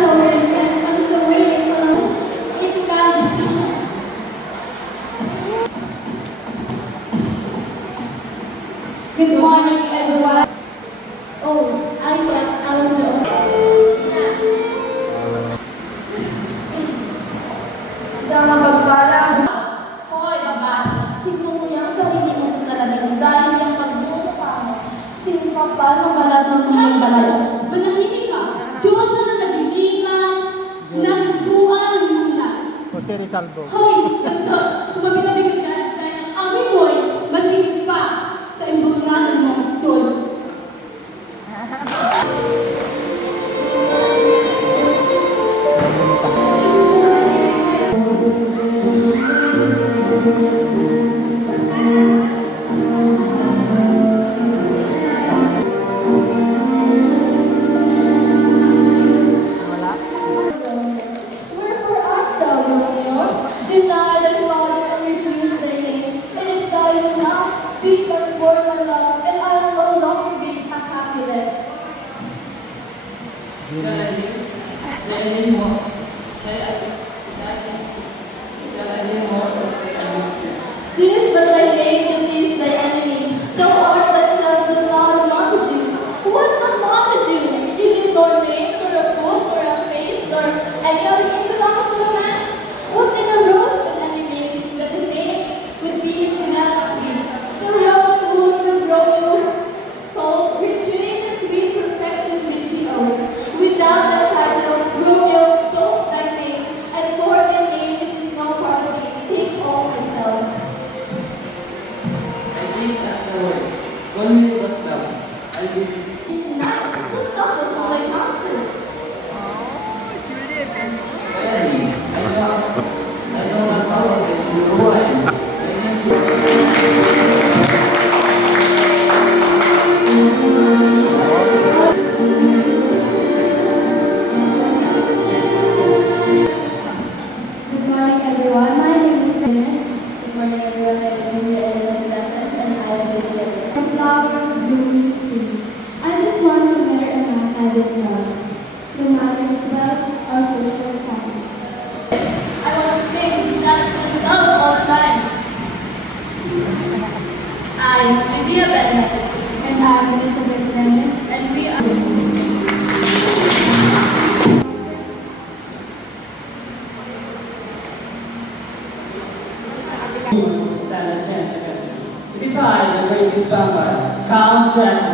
Hello, Vincent. I'm still waiting for those critical decisions. Good morning, everyone. Oh, I thought I was the only. Isang mapagpalang. Hoy, babae. Tignan mo yung sarili mo sa salamin dahil yung pagmumukha mo. Singkapal ng balat ng mga balay. Manahimik ka. Diyos na nagdiligan, nagbubuan ng lunan. Jose Rizaldo. Hoy, tumabitabi ka dyan dahil ang amin mo'y masigit pa sa imbognanan mo, Tol. Wherefore art thou, Romeo? Deny thy father and refuse thy name. And if thou will not, be but sworn my love, and I will no longer be a Capulet. This but thy name and this thy enemy. Thou art thyself the God of multitude. What's a multitude? Is it nor name, nor a foot, nor a face, nor any other thing belongs to a man? What's in a rose but enemy that the name would be smell sweet? So Romeo would with Romeo told, retrieve the sweet perfection which he owes. Without that title, Romeo, doff thy name, and for thy name which is no part of thee, take all myself. I think at the word. Call me what thou. I will. It's not. So stop us on my counsel. Really, I know not how to get you away. Good morning, everyone. My name is Renan. Good morning, everyone. My name is Nia Elena Dantas, and I am the leader. A flower blooming spring. I don't want to marry a man I don't love, no matter his wealth or social status. I want to sing, dance, and love all the time. I am Lydia Bennett, And I'm Elizabeth Bennett. and we are. Stand a chance against him. Beside the greatest vampire, Count Dracula.